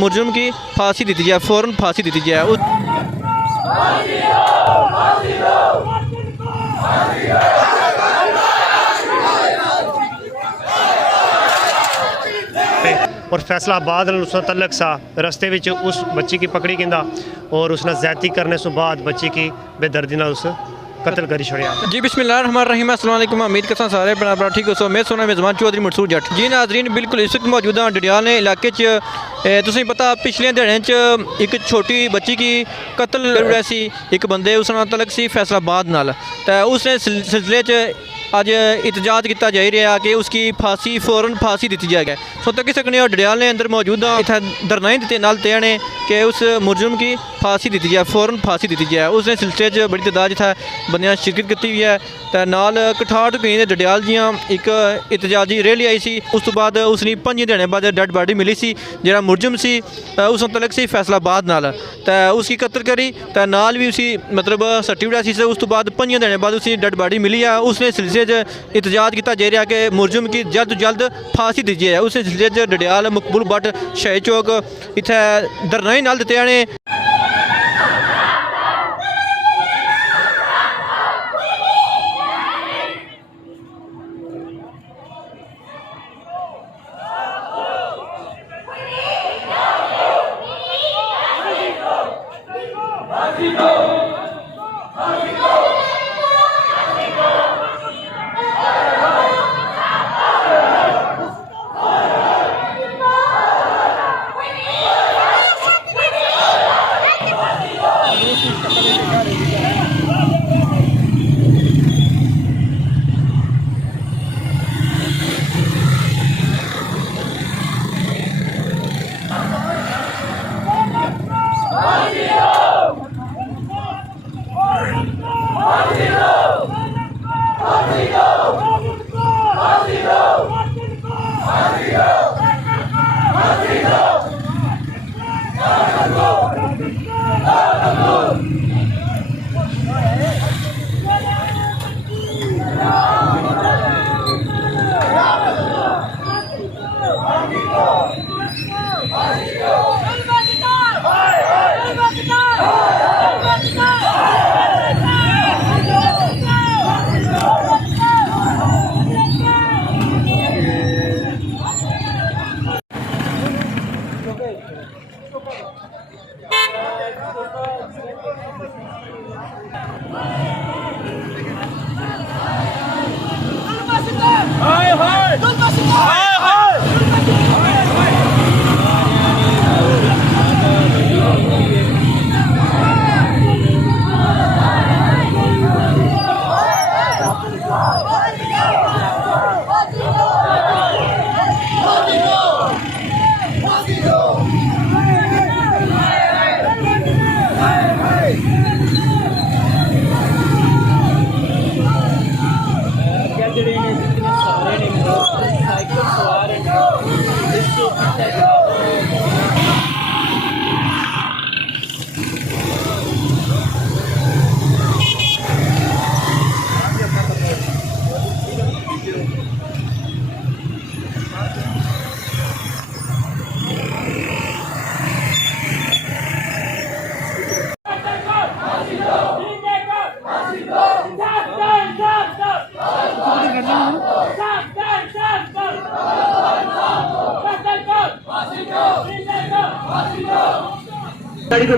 मुजरिम की फांसी दी जाए, फ़ौरन फांसी दी जाए। और फैसलाबाद उसका तलक सा रस्ते में उस बच्ची की पकड़ी गिंदा और उसने ज़्यादती करने से बाद बच्ची की बेदर्दी ना उस कत्ल करी छोड़िया। जी बिस्मिल्लाहिर्रहमानिर्रहीम, अस्सलाम वालेकुम। उम्मीद करता सारे बड़ा ठीक हो। सो मैं सोना मेज़बान चौधरी मंसूर जट। जी नाज़रीन, बिल्कुल इस वक्त मौजूद हाँ डडियाल ने इलाके तुसें पता पिछले दिहाड़े एक छोटी बच्ची की कत्ल होया सी, एक बंदे उस नाल तलक सी फैसलाबाद नाल, तो उसने सिलसिले अज एहतजाज किया जा रहा कि उसकी फांसी फ़ौरन फांसी दी जाए। सो तक सकने डडियाल ने अंदर मौजूद हाँ, इतने धरनाई दिते नाल ते ने कि उस मुजरिम की फांसी दी जाए, फ़ौरन फांसी दी जाए। उसने सिलसिले बड़ी तादाद इतना बंदियां शिरकत की हुई है, तो नाल कठाड़ टुकई डडियाल जियां एक एहतजाजी रैली आई सी। उस तो बाद उसने 5 दिहाड़े बाद डैड बॉडी मिली सी, जो मुजरिम सी उस तलक सी फैसलाबाद नाल, तो उसकी कत्ल करी, तो नाल भी उसी मतलब सट्टी उड़ा सी। उस तो बाद 5 दिहाड़े बाद उसकी डैड बॉडी मिली है। उसने सिलसिले एहतजाज किया जा रहा कि मुजरिम की जल्द तो जल्द फांसी दी जाए। उस सिलसिले डडियाल मकबूल भट्ट शहीद चौक इतने धरनाई नाल दिते ने।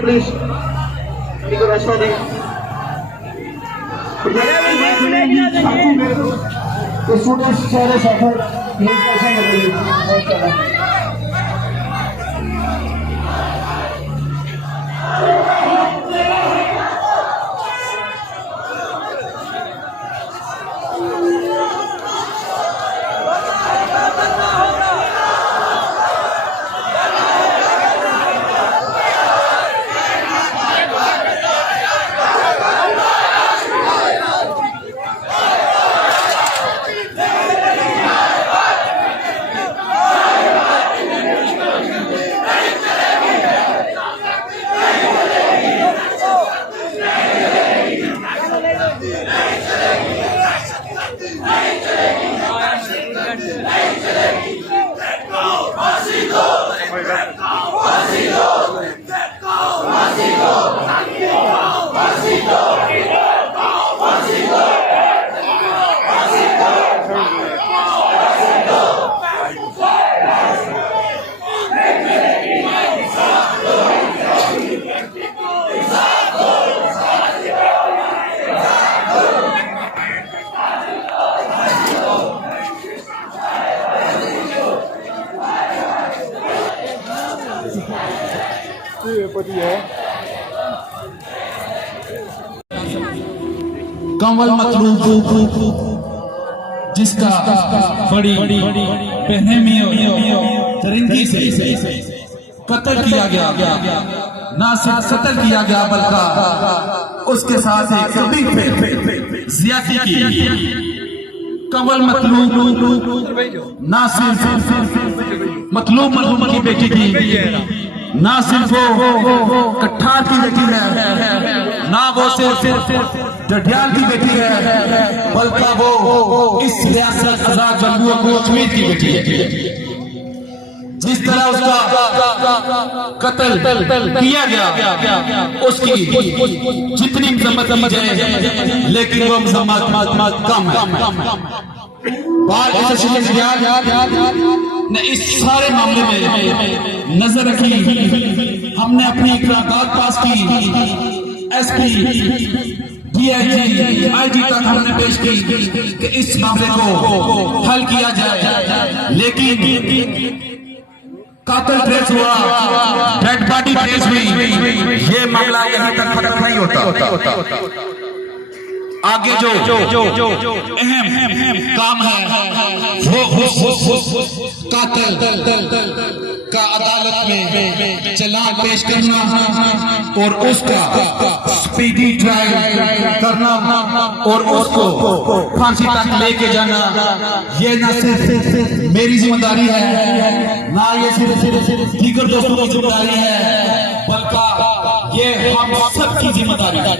प्लीज रास्ता दें। स्टूडेंट्स सारे सफर कंवल मतलूब जिसका बड़ी बेरहमी और दरिंदगी से कत्ल किया गया, ना सिर्फ कत्ल किया गया बल्कि उसके साथ एक कभी पे ज्यादती की। कंवल मतलूब ना सिर्फ मतलूब मरहूम की बेटी थी, ना सिर्फ वो कट्ठार की बेटी है, ना वो सिर्फ डडियाल की बेटी है, बल्कि वो इस रियासत आजाद जम्मू और कश्मीर की बेटी है। जिस तरह उसका कत्ल किया गया, उसकी जितनी मजम्मत की जाए लेकिन वो मजम्मत कम है। बाल ने इस सारे मामले में नजर रखी। हमने अपनी इकरारदाद पास की, एसपी डीआईजी आईजी तक हमने पेश की कि इस मामले को हल किया जाए, लेकिन कातिल ट्रेस हुआ, डेड बॉडी ट्रेस हुई, ये मामला यहीं तक खत्म नहीं होता। आगे जो अहम काम है वो कातिल का अदालत में चालान पेश करना और उसका स्पीडी ट्रायल करना और उसको फांसी तक लेके जाना, ये न सिर्फ मेरी जिम्मेदारी है, ना ये सिर्फ दीगर दोस्तों की जिम्मेदारी है, बल्कि ये हम सबकी जिम्मेदारी है।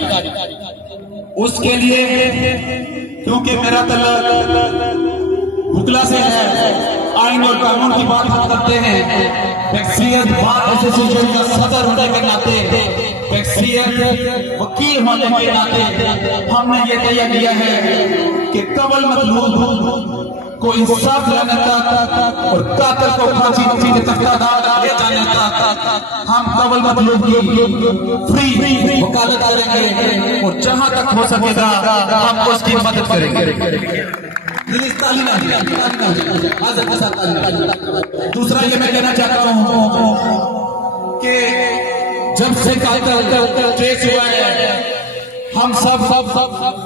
उसके लिए क्योंकि मेरा तल्लुक हुकला से है, आइन और कानून की बात हम करते हैं, शख्सियत बार एसोसिएशन का सदर होने के नाते, शख्सियत वकील होने के नाते हमने ये तय किया है कि कंवल मतलूब को इंसाफ दिलाने तक और कातिल को फांसी के तख्तादार ले जाने तक हम कंवल मतलूब की फ्री वकालत करेंगे और जहां तक हो सकेगा हम उसकी मदद करेंगे। दूसरा ये मैं कहना चाहता हूं कि जब से कातिल ट्रेस हुआ है, हम सब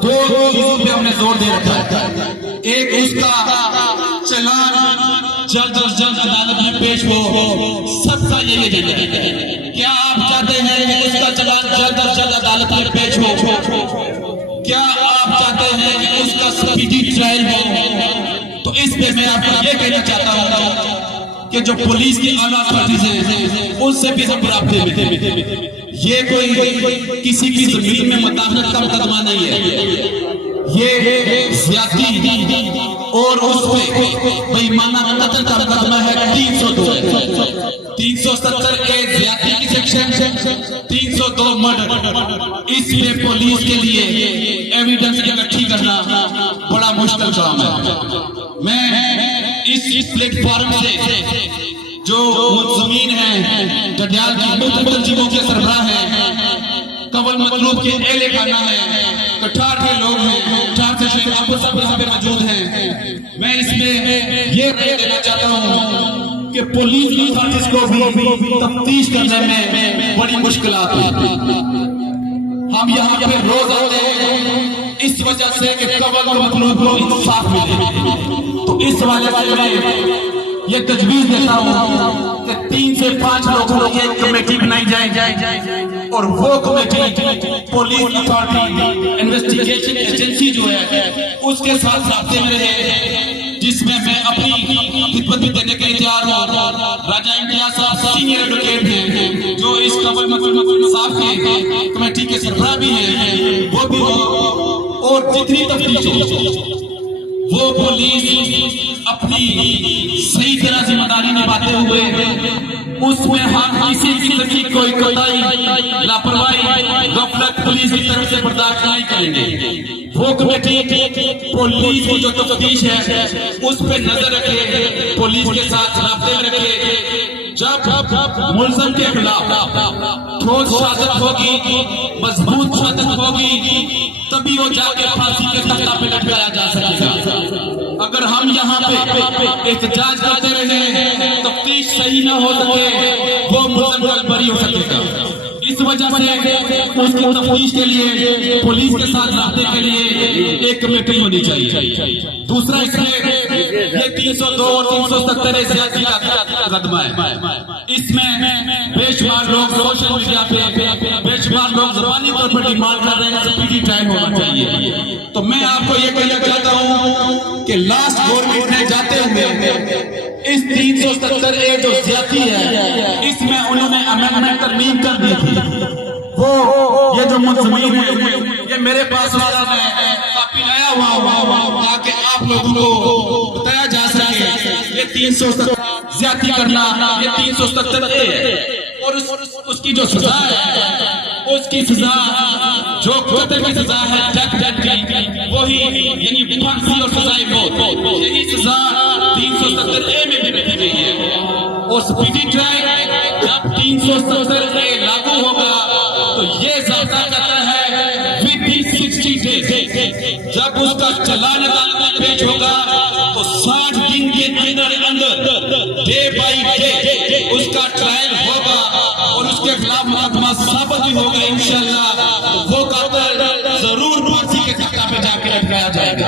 दो चीजों पे हमने जोर दे रखा है। एक उसका चालान जल्द से जल्द अदालत में पेश हो, सबका यही एजेंडा है। क्या आप चाहते हैं कि उसका चालान जल्द से जल्द अदालत में पेश हो? क्या आप चाहते हैं कि उसका स्पीडी ट्रायल हो? तो इस पे मैं आपको ये कहना चाहता हूँ कि जो पुलिस की आला अथॉरिटीज है उनसे भी हम राब्ते में थे। ये कोई किसी की जमीन में मुदाखलत का मुकदमा नहीं है, ये ज्यादती और उस पे बेईमाना कत्ल का मुकदमा है। 302 है, 370 ए ज्यादती की सेक्शन, 302 मर्डर। इसमें पुलिस के लिए एविडेंस इकट्ठी करना बड़ा मुश्किल काम है। मैं इस प्लेटफॉर्म से जो जमीन है डडियाल की मुख्तलिफ जीवों के सरबराह हैं, कंवल मतलूब के एहले खाना है, कठार के लोग हैं, कठार से शेख आप सब यहाँ पे मौजूद हैं। मैं इसमें ये राय देना चाहता हूँ कि पुलिस अथॉरिटीज को भी तफ्तीश करने में बड़ी मुश्किलात है। हम यहाँ पे रोज आते हैं इस वजह से कि कंवल मतलूब को इंसाफ मिले। तो इस वजह से मैं ये तजवीज देता हूँ कि 3 से 5 लोगों की एक कमेटी बनाई जाए और वो committee police authority investigation agency जो है उसके साथ रास्ते में रहे, जिसमें मैं अपनी खिदमत भी देने के लिए तैयार हूँ। राजा इंडिया साहब सीनियर एडवोकेट हैं जो इस कंवल मतलूब साहब के कमेटी के सरबराह भी हैं, वो भी हो और जितनी तफ्तीश हो वो पुलिस अपनी सही तरह जिम्मेदारी निभाते हुए उसमें हम किसी किस्म की कोई कोताही, लापरवाही, गफलत पुलिस की तरफ से बर्दाश्त नहीं करेंगे। वो कमेटी पुलिस की जो तफ्तीश है उस पर नजर रखे, पुलिस के साथ राब्ते में रखे। जब मुलजिम के खिलाफ ठोस शहादत होगी, मजबूत शहादत होगी, तभी वो जाके फांसी के तख्ता पे लटकाया जा सकेगा। अगर हम यहाँ पे एहतजाज करते रहे, तफ्तीश सही न हो सके, वो मुलजिम बरी हो सकेगा। वजह से उसकी तफ्तीश के लिए पुलिस के साथ रबते के लिए एक कमेटी होनी चाहिए। दूसरा, इसमें ये 302 और 370 ज्यादती का कदम है। इसमें बेशुमार लोग सोशल मीडिया पे बेशुमार लोग ज़बानी तौर पर डिमांड कर रहे हैं स्पीडी ट्रायल होना चाहिए। तो मैं आपको ये कहना चाहता हूँ कि लास्ट गवर्नमेंट ने जाते हुए इस 370 जो ज्यादती है इसमें उन्होंने अमेंडमेंट तरमीम कर दी थी। वो ये जो मुलज़मीन है ये मेरे पास वाला मैं कॉपी लाया हुआ ताकि आप लोगों को बताया जा सके ये 370 ज्यादती करना ये 370 है और उसकी जो सजा है उसकी सजा जो कत्ल की सजा है डेथ की वही यानी फांसी और सजाए मौत यही सजा 370A में भी रखी गई है। और स्पीडी ट्रायल जब 370A लागू होगा तो ये ज़ाब्ता कहता है विदिन 60 डेज जब उसका चालान अदालत में पेश होगा तो 60 दिन के अंदर डे बाई डे उसका ट्रायल होगा और उसके खिलाफ मुकदमा साबित भी होगा इंशाअल्लाह। तो वो कातिल जरूर फांसी के खतरा पे जाके लटकाया जाएगा।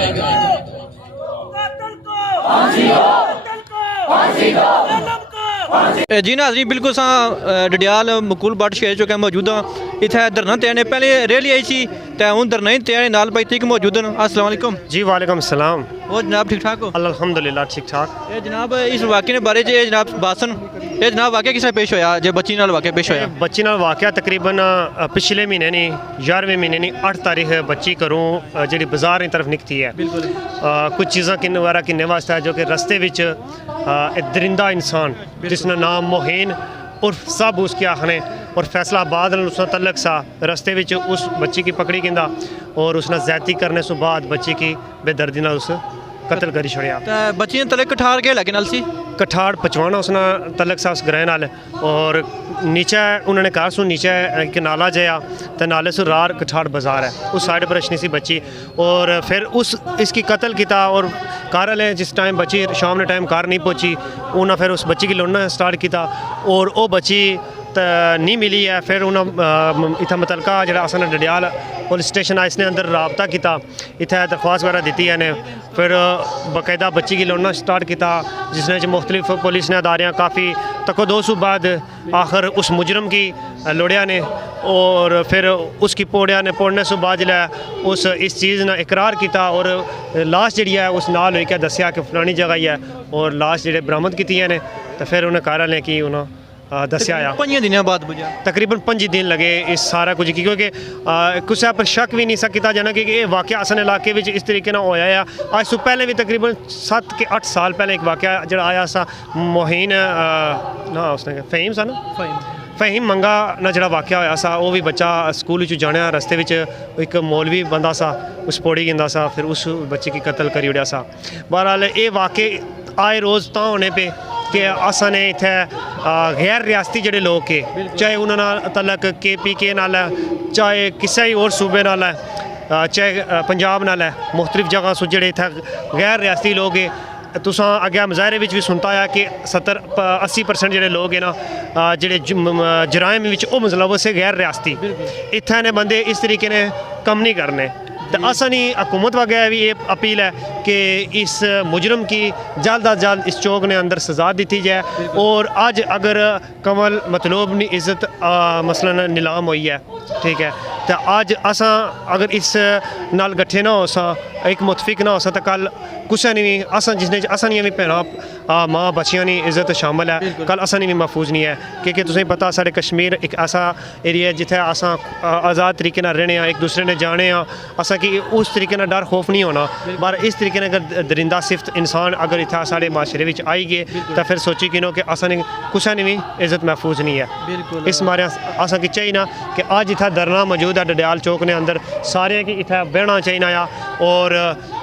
जी नाज़रीन, बिल्कुल असां डडियाल मुकुल बट शहर चो मौजूद हाँ। इत्थे धरना देने पहले रैली आई सी तो हूँ धरना ही देने नाल भाई तक मौजूद हैं। अस्सलाम वालेकुम जी वालेकुम सलाम। और जनाब ठीक ठाक हो? अल्हम्दुलिल्लाह ठीक ठाक। ये जनाब इस वाक़े के बारे च जनाब बासन ये जनाब वाक़या किस पेश होया जो बच्ची नाल वाक़या पेश होया? बच्ची नाल वाक़या तकरीबन पिछले महीने नहीं 11वें महीने नहीं 8 तारीख बच्ची घरों जी बाजार की तरफ निकती है। कुछ चीज़ा किन्ने वगैरह किन्ने वास्ते है जो कि रस्ते विच एक दरिंदा इंसान जिसका नाम मोहीन और सब उसके आखने और फैसलाबाद उसका तलक सा रस्ते विच उस बच्ची की पकड़ी गिंदा और उसने ज़्यादती करने से बाद बच्ची की बेदर्दी नाल उस कत्ल करी छोड़िया। बच्ची ने तलक कठाड़ के लगे नाल सी कठाड़ पचवाना उसने तलक सा उस ग्रह नाल और नीचे उन्होंने कहा सो नीचे एक नाला जया तो नाले से रार कठाड़ बाजार है उस साइड पर रचनी सी बच्ची और फिर उस इसकी कत्ल किया और कार वाले जिस टाइम बच्ची शाम ने टाइम कार नहीं पहुंची उन्हें फिर उस बच्ची की लुड़ना स्टार्ट किया और वो बच्ची नहीं मिली है। फिर उन्हें इतना मुतलका जो असन डडियाल पुलिस स्टेशन इसने अंदर रबता किया इतना दरख्वास्त वगैरह दी है फिर बाकायदा बच्ची की लुड़ना स्टार्ट किया जिसने मुख्तलिफ पुलिस ने अदारियाँ काफ़ी तकोदोसू बाद आखिर उस मुजरम की लोड़िया ने और फिर उसकी पोड़िया ने पोड़ने से बाद जो उस इस चीज़ ने इकरार किया और लाश जी है उस नाल हो के दसिया कि फलानी जगह ही है और लाश जी बरामद की ने तो फिर उन्हें घर वाले की उन्होंने दसिया 5 दिन बाद बुझा तकरीबन 5 दिन लगे इस सारा कुछ क्योंकि कुछ पर शक भी नहीं किया जाना कि ये वाक़या असन इलाके में इस तरीके ना होया है। आज से पहले भी तकरीबन 7 के 8 साल पहले एक वाक़या जो आया सा मोहीन ना उसने फ़हीम सा ना फ़हीम मंगा ना जो वाक़या होया सा वो भी बच्चा स्कूल जाने रस्ते में एक मौलवी बंदा सा उस पौड़ी गिंदा सा फिर उस बच्चे की कत्ल करी उड़िया सा। बहरहाल ये वाक़े आए रोज़ ता होने पे कि असा ने इत्थे गैर रियासती जोड़े लोग के चाहे उन्होंने तलक KPK नाल है चाहे किसी और सूबे नाल है चाहे पंजाब नाल है मुख्तलिफ जगह सो जोड़े इत्थे गैर रियासती लोग है तुसा अगे मुजाहरे भी सुनता है कि 70-80% जोड़े लोग हैं ना जोड़े जराइम वो मुलवस है गैर रियासती इत्थे ने बंदे इस तरीके ने कम नहीं करने। तो असनी हुकूमत वगैरह भी ये अपील है कि इस मुजरम की जल्द अज जल्द इस चौक ने अंदर सज़ा दी जाए और अज अगर कमल मतलूब की इज़्ज़त मसलन नीलाम हुई है ठीक है तो अज असा अगर इस नाल गठे ना हो सा एक मुतफिक ना हो सा तो कल कुछ नहीं भी असा जिसने असनियाँ भी भैन माँ बच्चियां की इज़्ज़त शामिल है कल असा भी महफूज नहीं है क्योंकि तुसें पता साढ़े कश्मीर एक ऐसा एरिया जिथे असा आज़ाद तरीके रहने एक दूसरे ने जाने असा कि उस तरीके डर खौफ नहीं होना पर इस तरीके अगर दरिंदा सिफ्त इंसान अगर इतना साढ़े माशरे में आई गए तो फिर सोची कि नो कि असा कुछ भी इज़्ज़त महफूज नहीं है। इस मारे असा कि चाहिए कि अज इतना धरना मौजूद है डडियाल चौक ने अंदर सारे कि इतना बहना चाहिए और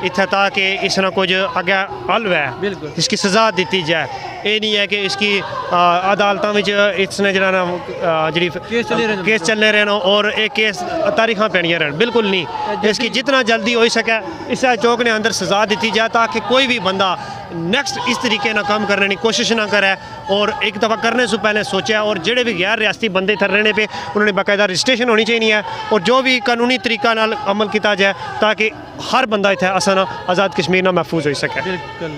इतना ताकि इसना कुछ अगे हल है इसकी सज़ा दी जाए। ये नहीं है कि इसकी अदालतों में इसने जरा जी केस चलने रहना और एक केस तारीखा पैनिया रहन बिल्कुल नहीं। इसकी जितना जल्दी हो सके इस चौक ने अंदर सज़ा दी जाए ताकि कोई भी बंदा नैक्सट इस तरीके ना काम करने की कोशिश ना करे और एक दफ़ा करने से पहले सोचा और जेड़े भी गैर रियासती बंदे इत्थे रहने पे उन्होंने बाकायदा रजिस्ट्रेशन होनी चाहिए है और जो भी कानूनी तरीका नाल अमल किया जाए ताकि हर बंदा इत्थे असन आज़ाद कश्मीर ना महफूज हो सके। बिल्कुल